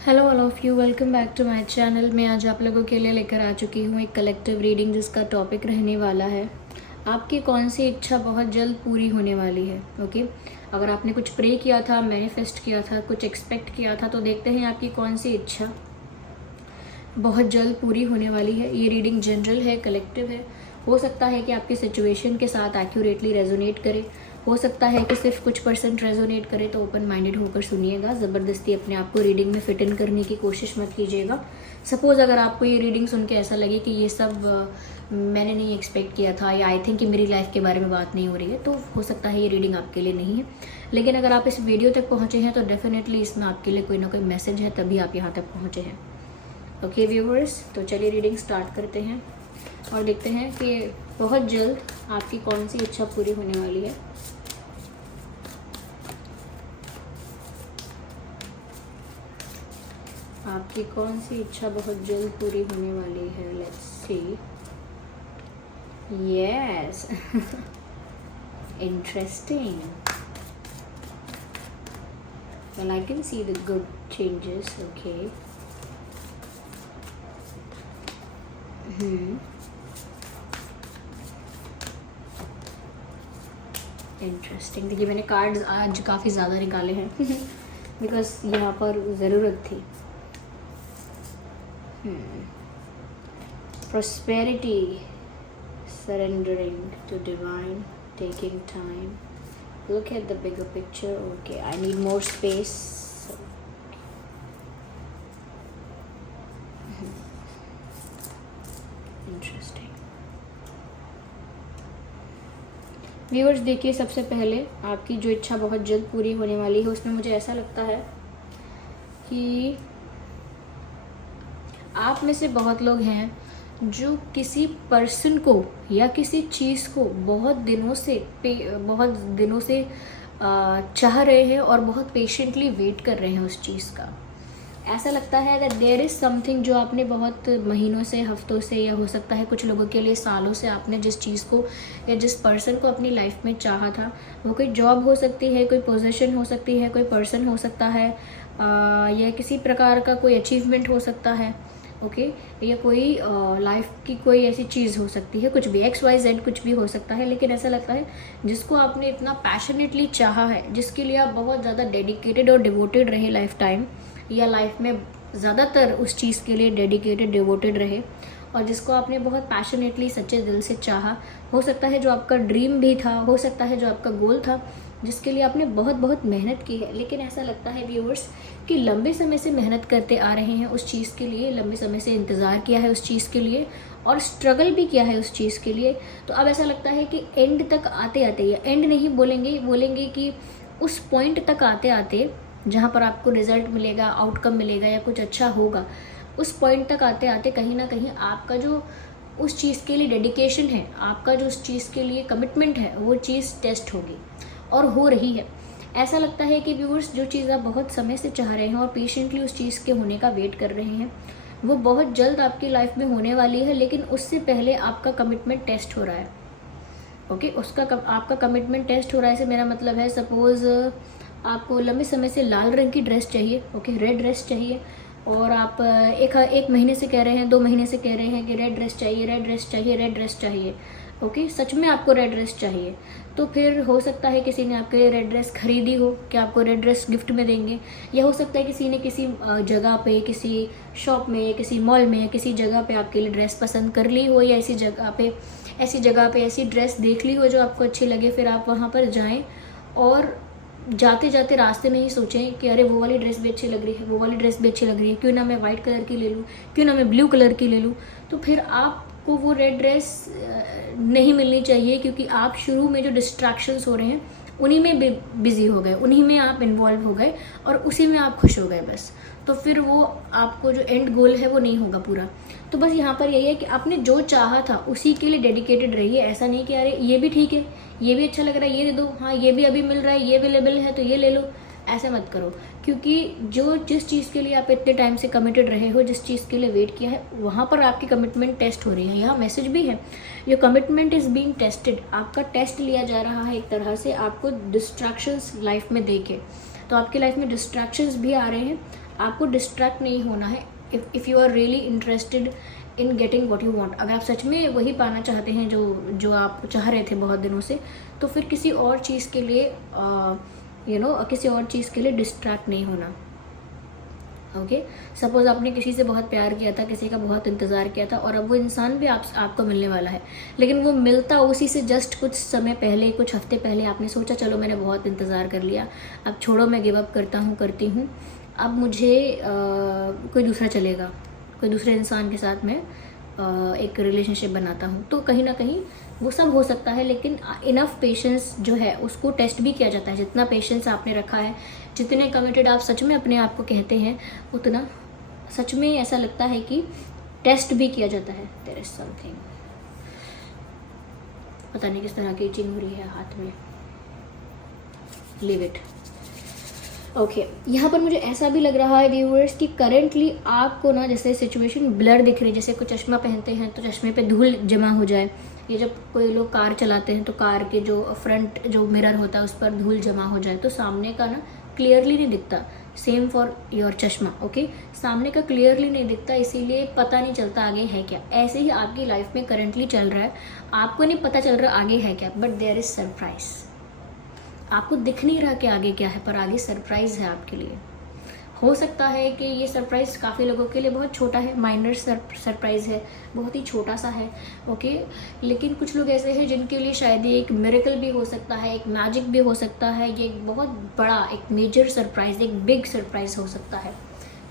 Hello all of you, welcome back to my channel. मैं आज आप लोगों के लिए लेकर आ चुकी हूँ एक कलेक्टिव रीडिंग जिसका टॉपिक रहने वाला है आपकी कौन सी इच्छा बहुत जल्द पूरी होने वाली है। ओके, अगर आपने कुछ प्रे किया था, मैनिफेस्ट किया था, कुछ एक्सपेक्ट किया था, तो देखते हैं आपकी कौन सी इच्छा बहुत जल्द पूरी होने वाली है। ये रीडिंग जनरल है, कलेक्टिव है। हो सकता है कि आपकी सिचुएशन के साथ एक्यूरेटली रेजोनेट करे, हो सकता है कि सिर्फ कुछ % रेजोनेट करे। तो ओपन माइंडेड होकर सुनिएगा, ज़बरदस्ती अपने आप को रीडिंग में फिट इन करने की कोशिश मत कीजिएगा। सपोज़ अगर आपको ये रीडिंग सुन के ऐसा लगे कि ये सब मैंने नहीं एक्सपेक्ट किया था, या आई थिंक कि मेरी लाइफ के बारे में बात नहीं हो रही है, तो हो सकता है ये रीडिंग आपके लिए नहीं है। लेकिन अगर आप इस वीडियो तक पहुँचे हैं तो डेफिनेटली इसमें आपके लिए कोई ना कोई मैसेज है, तभी आप यहाँ तक पहुँचे हैं। ओके व्यूवर्स, तो चलिए रीडिंग स्टार्ट करते हैं और देखते हैं कि बहुत जल्द आपकी कौन सी इच्छा पूरी होने वाली है। आपकी कौन सी इच्छा बहुत जल्द पूरी होने वाली है। Let's see. Yes, interesting. Well, I can see the good changes. Okay, interesting. देखिए, मैंने कार्ड्स आज काफ़ी ज़्यादा निकाले हैं बिकॉज यहाँ पर ज़रूरत थी। Prosperity, surrendering to divine, taking time. Look at the bigger picture. Okay, I need more space. Interesting. Viewers, देखिए, सबसे पहले आपकी जो इच्छा बहुत जल्द पूरी होने वाली है उसमें मुझे ऐसा लगता है कि आप में से बहुत लोग हैं जो किसी पर्सन को या किसी चीज़ को बहुत दिनों से चाह रहे हैं और बहुत पेशेंटली वेट कर रहे हैं उस चीज़ का। ऐसा लगता है दैट देयर इज़ समथिंग जो आपने बहुत महीनों से, हफ्तों से, या हो सकता है कुछ लोगों के लिए सालों से आपने जिस चीज़ को या जिस पर्सन को अपनी लाइफ में चाहा था। वो कोई जॉब हो सकती है, कोई पोजीशन हो सकती है, कोई पर्सन हो सकता है, या किसी प्रकार का कोई अचीवमेंट हो सकता है। ओके, या कोई लाइफ की कोई ऐसी चीज़ हो सकती है, कुछ भी XYZ कुछ भी हो सकता है। लेकिन ऐसा लगता है जिसको आपने इतना पैशनेटली चाहा है, जिसके लिए आप बहुत ज़्यादा डेडिकेटेड और डिवोटेड रहे लाइफ टाइम, या लाइफ में ज़्यादातर उस चीज़ के लिए डेडिकेटेड डिवोटेड रहे, और जिसको आपने बहुत पैशनेटली सच्चे दिल से चाहा। हो सकता है जो आपका ड्रीम भी था, हो सकता है जो आपका गोल था, जिसके लिए आपने बहुत बहुत मेहनत की है। लेकिन ऐसा लगता है व्यूअर्स कि लंबे समय से मेहनत करते आ रहे हैं उस चीज़ के लिए, लंबे समय से इंतज़ार किया है उस चीज़ के लिए, और स्ट्रगल भी किया है उस चीज़ के लिए। तो अब ऐसा लगता है कि एंड तक आते आते, या एंड नहीं बोलेंगे कि उस पॉइंट तक आते आते जहाँ पर आपको रिजल्ट मिलेगा, आउटकम मिलेगा, या कुछ अच्छा होगा, उस पॉइंट तक आते आते कहीं ना कहीं आपका जो उस चीज़ के लिए डेडिकेशन है, आपका जो उस चीज़ के लिए कमिटमेंट है, वो चीज़ टेस्ट होगी, और हो रही है। ऐसा लगता है कि व्यूअर्स, जो चीज़ आप बहुत समय से चाह रहे हैं और पेशेंटली उस चीज़ के होने का वेट कर रहे हैं, वो बहुत जल्द आपकी लाइफ में होने वाली है। लेकिन उससे पहले आपका कमिटमेंट टेस्ट हो रहा है। ओके, आपका कमिटमेंट टेस्ट हो रहा है से मेरा मतलब है, सपोज़ आपको लंबे समय से लाल रंग की ड्रेस चाहिए, ओके, रेड ड्रेस चाहिए, और आप एक महीने से कह रहे हैं, 2 महीने से कह रहे हैं कि रेड ड्रेस चाहिए, रेड ड्रेस चाहिए, रेड ड्रेस चाहिए। ओके, सच में आपको रेड ड्रेस चाहिए। तो फिर हो सकता है किसी ने आपके लिए रेड ड्रेस खरीदी हो कि आपको रेड ड्रेस गिफ्ट में देंगे, या हो सकता है किसी ने किसी जगह पे, किसी शॉप में, किसी मॉल में, किसी जगह पे आपके लिए ड्रेस पसंद कर ली हो, या ऐसी जगह पे ऐसी ड्रेस देख ली हो जो आपको अच्छी लगे। फिर आप वहाँ पर जाएँ और जाते जाते रास्ते में ही सोचें कि अरे वो वाली ड्रेस भी अच्छी लग रही है, वो वाली ड्रेस भी अच्छी लग रही है, क्यों ना मैं वाइट कलर की ले लूँ, क्यों ना मैं ब्लू कलर की ले लूँ। तो फिर आपको वो रेड ड्रेस नहीं मिलनी चाहिए, क्योंकि आप शुरू में जो डिस्ट्रैक्शंस हो रहे हैं उन्हीं में बिजी हो गए, उन्हीं में आप इन्वॉल्व हो गए, और उसी में आप खुश हो गए बस। तो फिर वो आपको जो एंड गोल है वो नहीं होगा पूरा। तो बस यहाँ पर यही है कि आपने जो चाहा था उसी के लिए डेडिकेटेड रहिए। ऐसा नहीं कि अरे ये भी ठीक है, ये भी अच्छा लग रहा है, ये दे दो, हाँ ये भी अभी मिल रहा है, ये अवेलेबल है तो ये ले लो, ऐसा मत करो। क्योंकि जिस चीज़ के लिए आप इतने टाइम से कमिटेड रहे हो, जिस चीज़ के लिए वेट किया है, वहाँ पर आपकी कमिटमेंट टेस्ट हो रही है। यहाँ मैसेज भी है, your commitment is being tested. आपका टेस्ट लिया जा रहा है एक तरह से, आपको डिस्ट्रैक्शंस लाइफ में देके। तो आपकी लाइफ में डिस्ट्रैक्शंस भी आ रहे हैं, आपको डिस्ट्रैक्ट नहीं होना है। If you are really interested in getting what you want, अगर आप सच में वही पाना चाहते हैं जो आप चाह रहे थे बहुत दिनों से, तो फिर किसी और चीज़ के लिए किसी और चीज़ के लिए डिस्ट्रैक्ट नहीं होना। ओके, सपोज आपने किसी से बहुत प्यार किया था, किसी का बहुत इंतज़ार किया था, और अब वो इंसान भी आपको मिलने वाला है, लेकिन वो मिलता उसी से जस्ट कुछ समय पहले, कुछ हफ्ते पहले आपने सोचा चलो मैंने बहुत इंतज़ार कर लिया, अब छोड़ो मैं गिव अप करती हूँ, अब मुझे कोई दूसरा चलेगा, कोई दूसरे इंसान के साथ मैं एक रिलेशनशिप बनाता हूँ। तो कहीं ना कहीं वो सब हो सकता है, लेकिन इनफ पेशेंस जो है उसको टेस्ट भी किया जाता है। जितना पेशेंस आपने रखा है, जितने कमिटेड आप सच में अपने आप को कहते हैं, उतना सच में ऐसा लगता है कि टेस्ट भी किया जाता है। देयर इज समथिंग, पता नहीं किस तरह की इचिंग हो रही है हाथ में, लीव इट। ओके, यहाँ पर मुझे ऐसा भी लग रहा है व्यूअर्स कि करेंटली आपको ना जैसे सिचुएशन ब्लर दिख रही है, जैसे कोई चश्मा पहनते हैं तो चश्मे पे धूल जमा हो जाए, ये जब कोई लोग कार चलाते हैं तो कार के जो फ्रंट जो मिरर होता है उस पर धूल जमा हो जाए, तो सामने का ना क्लियरली नहीं दिखता। सेम फॉर योर चश्मा। ओके, सामने का क्लियरली नहीं दिखता, इसीलिए पता नहीं चलता आगे है क्या। ऐसे ही आपकी लाइफ में करेंटली चल रहा है, आपको नहीं पता चल रहा आगे है क्या, बट देयर इज सरप्राइज। आपको दिख नहीं रहा कि आगे क्या है, पर आगे सरप्राइज है आपके लिए। हो सकता है कि ये सरप्राइज काफ़ी लोगों के लिए बहुत छोटा है, माइनर सरप्राइज है, बहुत ही छोटा सा है। ओके, लेकिन कुछ लोग ऐसे हैं जिनके लिए शायद ये एक मिरेकल भी हो सकता है, एक मैजिक भी हो सकता है, ये एक बहुत बड़ा, एक मेजर सरप्राइज, एक बिग सरप्राइज हो सकता है।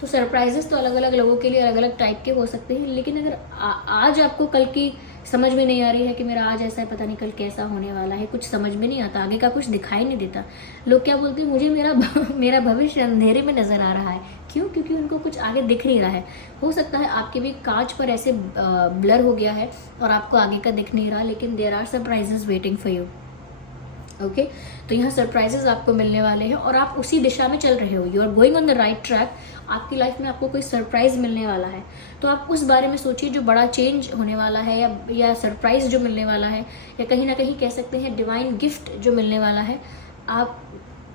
तो सरप्राइजेस तो अलग अलग लोगों के लिए अलग अलग टाइप के हो सकते हैं, लेकिन अगर आज आपको कल की समझ में नहीं आ रही है कि मेरा आज ऐसा है, पता नहीं कल कैसा होने वाला है, कुछ समझ में नहीं आता, आगे का कुछ दिखाई नहीं देता। लोग क्या बोलते हैं, मुझे मेरा भविष्य अंधेरे में नज़र आ रहा है। क्यों? क्योंकि उनको कुछ आगे दिख नहीं रहा है। हो सकता है आपके भी कांच पर ऐसे ब्लर हो गया है और आपको आगे का दिख नहीं रहा, लेकिन there are surprises waiting for you. Okay, तो यहाँ सरप्राइजेस आपको मिलने वाले हैं और आप उसी दिशा में चल रहे हो, you are going on the right track. आपकी लाइफ में आपको कोई सरप्राइज मिलने वाला है, तो आप उस बारे में सोचिए जो बड़ा चेंज होने वाला है, या सरप्राइज जो मिलने वाला है, या कहीं ना कहीं कह सकते हैं डिवाइन गिफ्ट जो मिलने वाला है। आप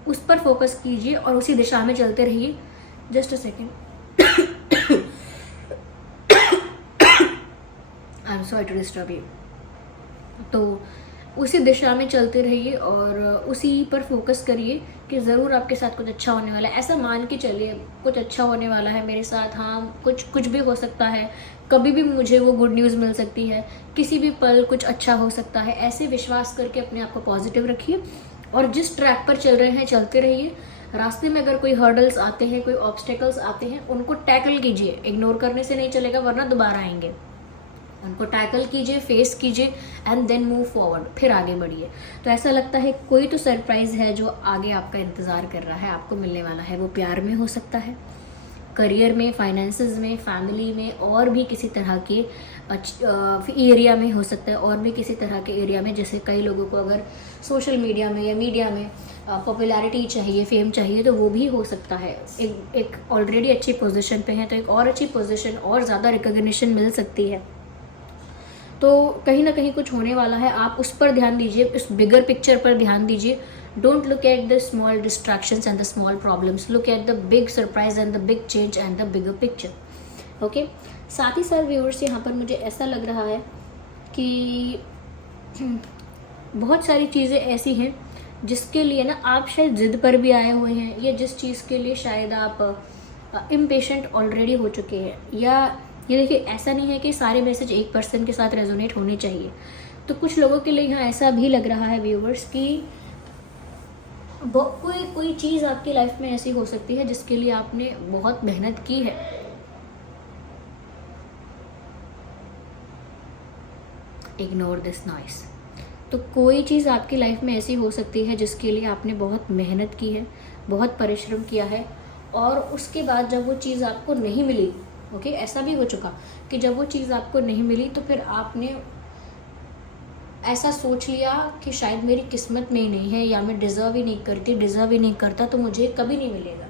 उस पर फोकस कीजिए और उसी दिशा में चलते रहिए। Just a second, I am sorry to disturb you. तो उसी दिशा में चलते रहिए और उसी पर फोकस करिए कि ज़रूर आपके साथ कुछ अच्छा होने वाला है। ऐसा मान के चलिए कुछ अच्छा होने वाला है मेरे साथ, हाँ कुछ भी हो सकता है, कभी भी मुझे वो गुड न्यूज़ मिल सकती है, किसी भी पल कुछ अच्छा हो सकता है। ऐसे विश्वास करके अपने आप को पॉजिटिव रखिए और जिस ट्रैक पर चल रहे हैं चलते रहिए। रास्ते में अगर कोई हर्डल्स आते हैं, कोई ऑब्स्टेकल्स आते हैं, उनको टैकल कीजिए। इग्नोर करने से नहीं चलेगा, वरना दोबारा आएंगे। उनको टैकल कीजिए, फेस कीजिए एंड देन मूव फॉरवर्ड, फिर आगे बढ़िए। तो ऐसा लगता है कोई तो सरप्राइज है जो आगे आपका इंतज़ार कर रहा है, आपको मिलने वाला है। वो प्यार में हो सकता है, करियर में, फाइनेंसेस में, फैमिली में, और भी किसी तरह के एरिया में हो सकता है, और भी किसी तरह के एरिया में। जैसे कई लोगों को अगर सोशल मीडिया में या मीडिया में पॉपुलैरिटी चाहिए, फेम चाहिए, तो वो भी हो सकता है। एक ऑलरेडी अच्छी पोजीशन पे है तो एक और अच्छी पोजीशन और ज़्यादा रिकॉग्निशन मिल सकती है। तो कहीं ना कहीं कुछ होने वाला है, आप उस पर ध्यान दीजिए, उस बिगर पिक्चर पर ध्यान दीजिए। Don't look at the small distractions and the small problems, look at the big surprise and the big change and the bigger picture. Okay, साथ ही साथ व्यूअर्स यहाँ पर मुझे ऐसा लग रहा है कि बहुत सारी चीज़ें ऐसी हैं जिसके लिए ना आप शायद जिद पर भी आए हुए हैं, या जिस चीज़ के लिए शायद आप इम्पेशेंट ऑलरेडी हो चुके हैं। या ये देखिए, ऐसा नहीं है कि सारे मैसेज एक पर्सन के साथ रेजोनेट होने चाहिए। तो कुछ लोगों के लिए यहाँ ऐसा भी लग रहा है व्यूअर्स कि कोई चीज़ आपकी लाइफ में ऐसी हो सकती है जिसके लिए आपने बहुत मेहनत की है। Ignore this noise. तो कोई चीज़ आपकी लाइफ में ऐसी हो सकती है जिसके लिए आपने बहुत मेहनत की है, बहुत परिश्रम किया है, और उसके बाद जब वो चीज़ आपको नहीं मिली, ओके, ऐसा भी हो चुका कि जब वो चीज़ आपको नहीं मिली तो फिर आपने ऐसा सोच लिया कि शायद मेरी किस्मत में ही नहीं है, या मैं डिज़र्व ही नहीं करता, तो मुझे कभी नहीं मिलेगा।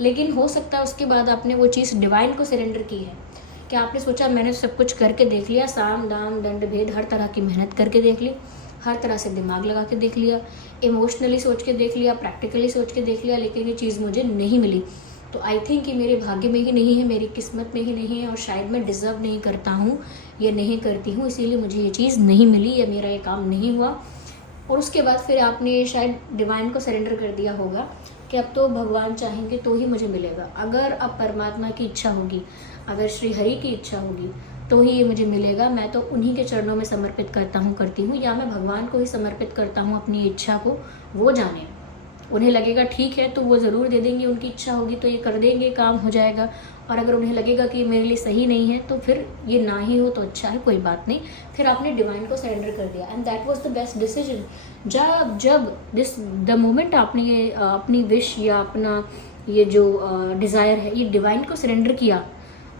लेकिन हो सकता है उसके बाद आपने वो चीज़ डिवाइन को सरेंडर की है, कि आपने सोचा मैंने सब कुछ करके देख लिया, साम दाम दंड भेद हर तरह की मेहनत करके देख ली, हर तरह से दिमाग लगा के देख लिया, इमोशनली सोच के देख लिया, प्रैक्टिकली सोच के देख लिया, लेकिन ये चीज़ मुझे नहीं मिली। तो आई थिंक कि मेरे भाग्य में ही नहीं है, मेरी किस्मत में ही नहीं है, और शायद मैं डिज़र्व नहीं करता हूँ या नहीं करती हूँ, इसीलिए मुझे ये चीज़ नहीं मिली या मेरा ये काम नहीं हुआ। और उसके बाद फिर आपने शायद डिवाइन को सरेंडर कर दिया होगा कि अब तो भगवान चाहेंगे तो ही मुझे मिलेगा। अगर अब परमात्मा की इच्छा होगी, अगर श्री हरि की इच्छा होगी तो ही ये मुझे मिलेगा। मैं तो उन्हीं के चरणों में समर्पित करती हूँ, या मैं भगवान को ही समर्पित करता हूँ अपनी इच्छा को। वो जाने, उन्हें लगेगा ठीक है तो वो ज़रूर दे देंगे, उनकी इच्छा होगी तो ये कर देंगे, काम हो जाएगा। और अगर उन्हें लगेगा कि मेरे लिए सही नहीं है तो फिर ये ना ही हो तो अच्छा है, कोई बात नहीं। फिर आपने डिवाइन को सरेंडर कर दिया, and that was the best decision. जब द मोमेंट आपने ये अपनी विश या अपना ये जो डिज़ायर है ये डिवाइन को सरेंडर किया,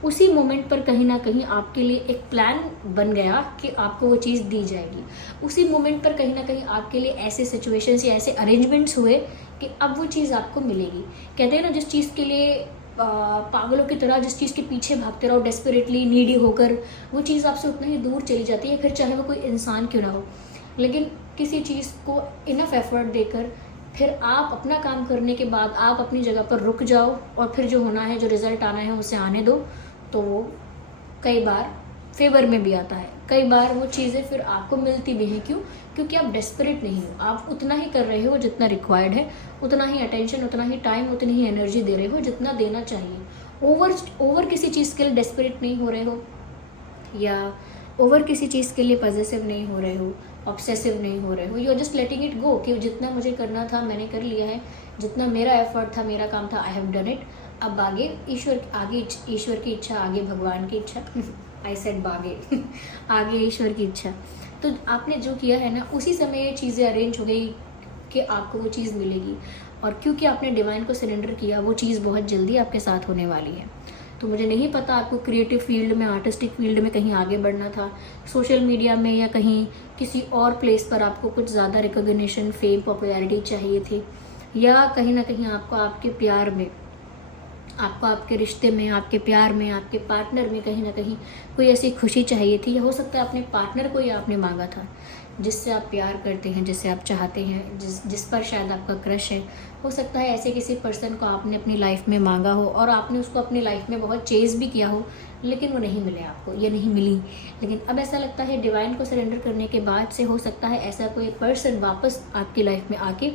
उसी मोमेंट पर कहीं ना कहीं आपके लिए एक प्लान बन गया कि आपको वो चीज़ दी जाएगी। उसी मोमेंट पर कहीं ना कहीं आपके लिए ऐसे सिचुएशंस या ऐसे अरेंजमेंट्स हुए कि अब वो चीज़ आपको मिलेगी। कहते हैं ना, जिस चीज़ के लिए पागलों की तरह जिस चीज़ के पीछे भागते रहो डेस्परेटली नीडी होकर, वो चीज़ आपसे उतना ही दूर चली जाती है, फिर चाहे वो कोई इंसान क्यों ना हो। लेकिन किसी चीज़ को इनफ एफर्ट देकर फिर आप अपना काम करने के बाद आप अपनी जगह पर रुक जाओ और फिर जो होना है, जो रिज़ल्ट आना है उसे आने दो, तो वो कई बार फेवर में भी आता है। कई बार वो चीज़ें फिर आपको मिलती भी हैं। क्यों? क्योंकि आप डेस्परेट नहीं हो, आप उतना ही कर रहे हो जितना रिक्वायर्ड है, उतना ही अटेंशन, उतना ही टाइम, उतनी ही एनर्जी दे रहे हो जितना देना चाहिए। ओवर किसी चीज़ के लिए डेस्परेट नहीं हो रहे हो, या ओवर किसी चीज़ के लिए पॉजेसिव नहीं हो रहे हो, ऑब्सेसिव नहीं हो रहे हो। You are just letting it go कि जितना मुझे करना था मैंने कर लिया है, जितना मेरा एफर्ट था, मेरा काम था, आई हैव डन इट। अब आगे ईश्वर की इच्छा, आगे भगवान की इच्छा आई सेड बागे आगे ईश्वर की इच्छा। तो आपने जो किया है ना, उसी समय ये चीज़ें अरेंज हो गई कि आपको वो चीज़ मिलेगी। और क्योंकि आपने डिवाइन को सरेंडर किया, वो चीज़ बहुत जल्दी आपके साथ होने वाली है। तो मुझे नहीं पता आपको क्रिएटिव फील्ड में, आर्टिस्टिक फील्ड में कहीं आगे बढ़ना था, सोशल मीडिया में या कहीं किसी और प्लेस पर आपको कुछ ज़्यादा रिकॉग्निशन, फेम, पॉपुलैरिटी चाहिए थी, या कहीं ना कहीं आपको आपके प्यार में, आपको आपके रिश्ते में, आपके प्यार में, आपके पार्टनर में कहीं ना कहीं कोई ऐसी खुशी चाहिए थी, या हो सकता है अपने पार्टनर को ही आपने मांगा था जिससे आप प्यार करते हैं, जिससे आप चाहते हैं, जिस पर शायद आपका क्रश है। हो सकता है ऐसे किसी पर्सन को आपने अपनी लाइफ में मांगा हो और आपने उसको अपनी लाइफ में बहुत चेज़ भी किया हो, लेकिन वो नहीं मिले आपको या नहीं मिली। लेकिन अब ऐसा लगता है डिवाइन को सरेंडर करने के बाद से हो सकता है ऐसा कोई पर्सन वापस आपकी लाइफ में आके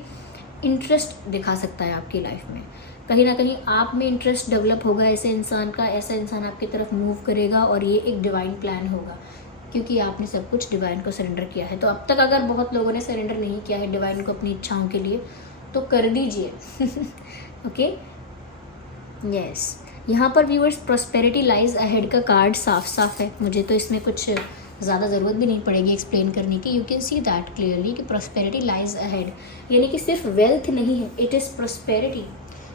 इंटरेस्ट दिखा सकता है आपकी लाइफ में। कहीं ना कहीं आप में इंटरेस्ट डेवलप होगा ऐसे इंसान का, ऐसा इंसान आपकी तरफ मूव करेगा, और ये एक डिवाइन प्लान होगा क्योंकि आपने सब कुछ डिवाइन को सरेंडर किया है। तो अब तक अगर बहुत लोगों ने सरेंडर नहीं किया है डिवाइन को अपनी इच्छाओं के लिए, तो कर दीजिए। Okay, yes. यहाँ पर व्यूअर्स प्रॉस्पेरिटी लाइज अहेड का कार्ड साफ साफ है, मुझे तो इसमें कुछ ज़्यादा ज़रूरत भी नहीं पड़ेगी एक्सप्लेन करने की। You can see that clearly कि प्रॉस्पेरिटी लाइज अहेड, यानी कि सिर्फ वेल्थ नहीं है, इट इज़ प्रॉस्पेरिटी।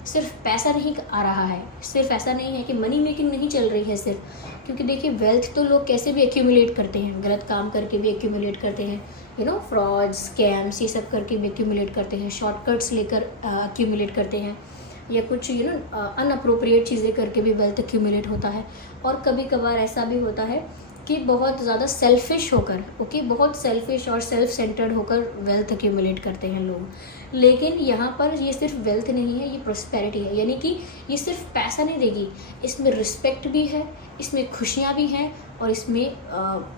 सिर्फ पैसा नहीं आ रहा है, सिर्फ ऐसा नहीं है कि मनी मेकिंग नहीं चल रही है सिर्फ, क्योंकि देखिए वेल्थ तो लोग कैसे भी एक्यूमुलेट करते हैं, गलत काम करके भी एक्यूमुलेट करते हैं, यू नो, फ्रॉड, स्कैम्स, ये सब करके भी एक्यूमुलेट करते हैं, शॉर्टकट्स लेकर एक्यूमुलेट करते हैं, या कुछ यू नो अनअप्रोप्रिएट चीज़ें करके भी वेल्थ एक्यूमुलेट होता है। और कभी कभार ऐसा भी होता है कि बहुत ज़्यादा सेल्फिश होकर, ओके, बहुत सेल्फिश और सेल्फ सेंटर्ड होकर वेल्थ एक्यूमुलेट करते हैं लोग। लेकिन यहाँ पर ये सिर्फ वेल्थ नहीं है, ये प्रॉस्पेरिटी है, यानी कि ये सिर्फ पैसा नहीं देगी, इसमें रिस्पेक्ट भी है, इसमें खुशियाँ भी हैं, और इसमें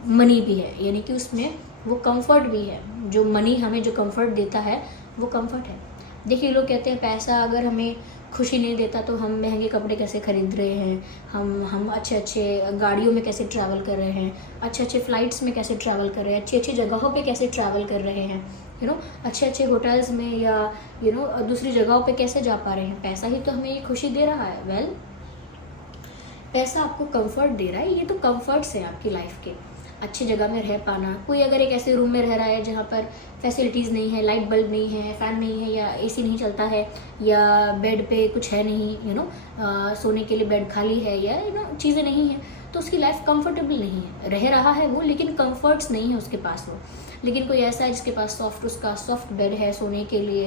मनी भी है, यानी कि उसमें वो कंफर्ट भी है। जो मनी हमें जो कंफर्ट देता है वो कंफर्ट है। देखिए लोग कहते हैं पैसा अगर हमें खुशी नहीं देता तो हम महंगे कपड़े कैसे खरीद रहे हैं, हम अच्छे अच्छे गाड़ियों में कैसे ट्रैवल कर रहे हैं, अच्छे अच्छे फ़्लाइट्स में कैसे ट्रैवल कर रहे हैं, अच्छी अच्छी जगहों पे कैसे ट्रैवल कर रहे हैं, यू नो, अच्छे अच्छे होटल्स में या यू नो दूसरी जगहों पे कैसे जा पा रहे हैं। पैसा ही तो हमें ये खुशी दे रहा है। वेल, पैसा आपको कंफर्ट दे रहा है, ये तो कंफर्ट्स हैं आपकी लाइफ के। अच्छी जगह में रह पाना, कोई अगर एक ऐसे रूम में रह रहा है जहाँ पर फैसिलिटीज़ नहीं है, लाइट बल्ब नहीं है, फ़ैन नहीं है, या एसी नहीं चलता है, या बेड पे कुछ है नहीं, यू नो, सोने के लिए बेड खाली है, या यू नो चीज़ें नहीं हैं, तो उसकी लाइफ कंफर्टेबल नहीं है। रह रहा है वो, लेकिन कंफर्ट्स नहीं है उसके पास वो। लेकिन कोई ऐसा है जिसके पास उसका सॉफ्ट बेड है सोने के लिए,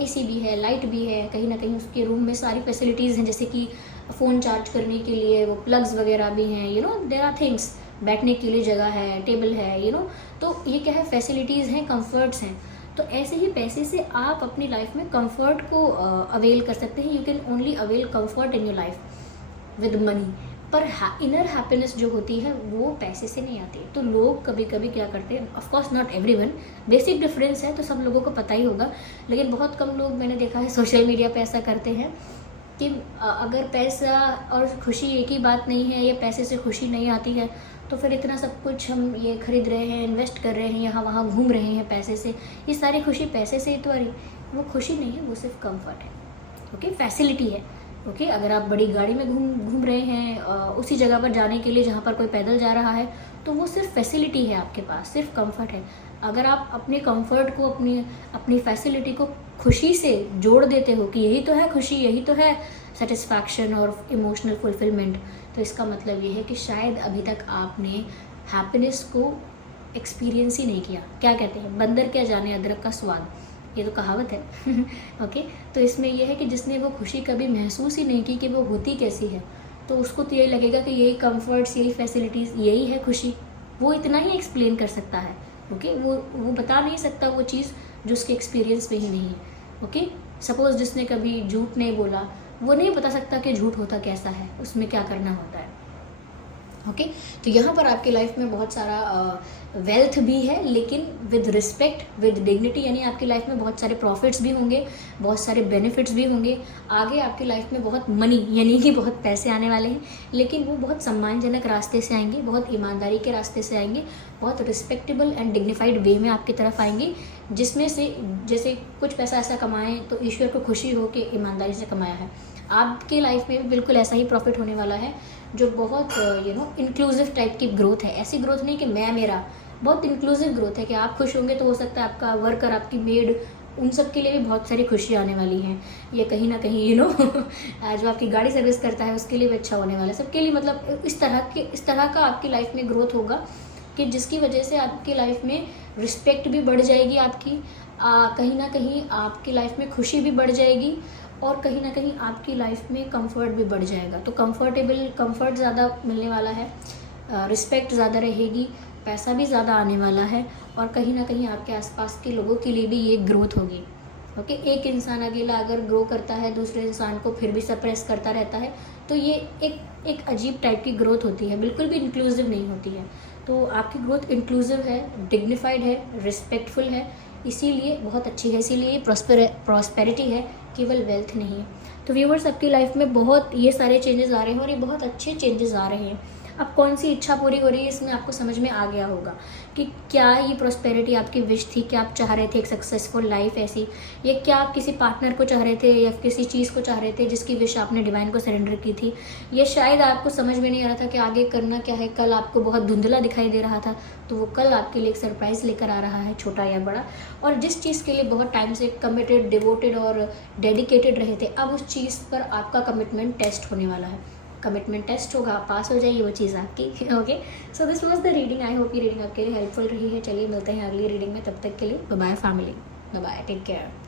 एसी भी है, लाइट भी है, कहीं ना कहीं उसके रूम में सारी फैसिलिटीज़ हैं, जैसे कि फ़ोन चार्ज करने के लिए वो प्लग्स वगैरह भी हैं, you know, there are things, बैठने के लिए जगह है, टेबल है, यू नो, तो ये क्या है, फैसिलिटीज़ हैं, कंफर्ट्स हैं। तो ऐसे ही पैसे से आप अपनी लाइफ में कंफर्ट को अवेल कर सकते हैं. You can only avail comfort in your life with money. पर इनर हैप्पीनेस जो होती है वो पैसे से नहीं आती. तो लोग कभी कभी क्या करते हैं, of course not everyone, basic difference है तो सब लोगों को पता ही होगा, लेकिन बहुत कम लोग मैंने देखा है सोशल मीडिया पे ऐसा करते हैं कि अगर पैसा और खुशी एक ही बात नहीं है, या पैसे से खुशी नहीं आती है, तो फिर इतना सब कुछ हम ये खरीद रहे हैं, इन्वेस्ट कर रहे हैं, यहाँ वहाँ घूम रहे हैं पैसे से, ये सारी खुशी पैसे से ही तो आ रही. वो खुशी नहीं है, वो सिर्फ कंफर्ट है. ओके, फैसिलिटी है. ओके, अगर आप बड़ी गाड़ी में घूम रहे हैं उसी जगह पर जाने के लिए जहाँ पर कोई पैदल जा रहा है, तो वो सिर्फ फैसिलिटी है आपके पास, सिर्फ कंफर्ट है. अगर आप अपने कंफर्ट को, अपनी फैसिलिटी को खुशी से जोड़ देते हो कि यही तो है खुशी, यही तो है सेटिस्फैक्शन और इमोशनल फुलफिलमेंट, तो इसका मतलब ये है कि शायद अभी तक आपने हैप्पीनेस को एक्सपीरियंस ही नहीं किया. क्या कहते हैं, बंदर क्या जाने अदरक का स्वाद, ये तो कहावत है. ओके, तो इसमें यह है कि जिसने वो खुशी कभी महसूस ही नहीं की कि वो होती कैसी है, तो उसको तो यही लगेगा कि यही कंफर्ट्स, यही फैसिलिटीज़, यही है खुशी. वो इतना ही एक्सप्लेन कर सकता है. ओके, वो बता नहीं सकता वो चीज़ जो उसके एक्सपीरियंस में ही नहीं है. ओके, सपोज जिसने कभी झूठ नहीं बोला, वो नहीं बता सकता कि झूठ होता कैसा है, उसमें क्या करना होता है. ओके, तो यहाँ पर आपकी लाइफ में बहुत सारा वेल्थ भी है, लेकिन विद रिस्पेक्ट, विद डिग्निटी. यानी आपकी लाइफ में बहुत सारे प्रॉफिट्स भी होंगे, बहुत सारे बेनिफिट्स भी होंगे. आगे आपकी लाइफ में बहुत मनी, यानी कि बहुत पैसे आने वाले हैं, लेकिन वो बहुत सम्मानजनक रास्ते से आएंगे, बहुत ईमानदारी के रास्ते से आएंगे, बहुत रिस्पेक्टेबल एंड डिग्निफाइड वे में आपकी तरफ आएंगे, जिसमें से जैसे कुछ पैसा ऐसा कमाएं तो ईश्वर को खुशी हो कि ईमानदारी से कमाया है. आपकी लाइफ में भी बिल्कुल ऐसा ही प्रॉफिट होने वाला है, जो बहुत इंक्लूसिव टाइप की ग्रोथ है. ऐसी ग्रोथ नहीं कि मैं मेरा, बहुत इंक्लूसिव ग्रोथ है कि आप खुश होंगे तो हो सकता है आपका वर्कर, आपकी मेड, उन सब के लिए भी बहुत सारी खुशी आने वाली हैं. ये कहीं ना कहीं जो आपकी गाड़ी सर्विस करता है उसके लिए भी अच्छा होने वाला है, सबके लिए. मतलब इस तरह का आपकी लाइफ में ग्रोथ होगा कि जिसकी वजह से आपकी लाइफ में रिस्पेक्ट भी बढ़ जाएगी आपकी, कहीं ना कहीं आपकी लाइफ में खुशी भी बढ़ जाएगी, और कहीं ना कहीं आपकी लाइफ में कंफर्ट भी बढ़ जाएगा. तो कंफर्ट ज़्यादा मिलने वाला है, रिस्पेक्ट ज़्यादा रहेगी, पैसा भी ज़्यादा आने वाला है, और कहीं ना कहीं आपके आसपास के लोगों के लिए भी ये ग्रोथ होगी. ओके, एक इंसान अकेला अगर ग्रो करता है, दूसरे इंसान को फिर भी सप्रेस करता रहता है, तो ये एक अजीब टाइप की ग्रोथ होती है, बिल्कुल भी इंक्लूसिव नहीं होती है. तो आपकी ग्रोथ इंक्लूसिव है, डिग्निफाइड है, रिस्पेक्टफुल है, इसीलिए बहुत अच्छी है. इसीलिए प्रॉस्पेरिटी है, केवल वेल्थ नहीं है. तो व्यूअर्स, आपकी लाइफ में बहुत ये सारे चेंजेस आ रहे हैं, और ये बहुत अच्छे चेंजेस आ रहे हैं. अब कौन सी इच्छा पूरी हो रही है, इसमें आपको समझ में आ गया होगा कि क्या ये प्रॉस्पेरिटी आपकी विश थी, क्या आप चाह रहे थे एक सक्सेसफुल लाइफ ऐसी, या क्या आप किसी पार्टनर को चाह रहे थे, या किसी चीज़ को चाह रहे थे जिसकी विश आपने डिवाइन को सरेंडर की थी. ये शायद आपको समझ में नहीं आ रहा था कि आगे करना क्या है. कल आपको बहुत धुंधला दिखाई दे रहा था, तो वो कल आपके लिए एक सरप्राइज़ लेकर आ रहा है, छोटा या बड़ा. और जिस चीज़ के लिए बहुत टाइम से कमिटेड, डिवोटेड और डेडिकेटेड रहे थे, अब उस चीज़ पर आपका कमिटमेंट टेस्ट होने वाला है. कमिटमेंट टेस्ट होगा, पास हो जाएगी वो चीज़ आपकी. Okay, so this was the reading. I hope ये रीडिंग आपके लिए हेल्पफुल रही है. चलिए मिलते हैं अगली रीडिंग में, तब तक के लिए bye bye family, bye bye, take care.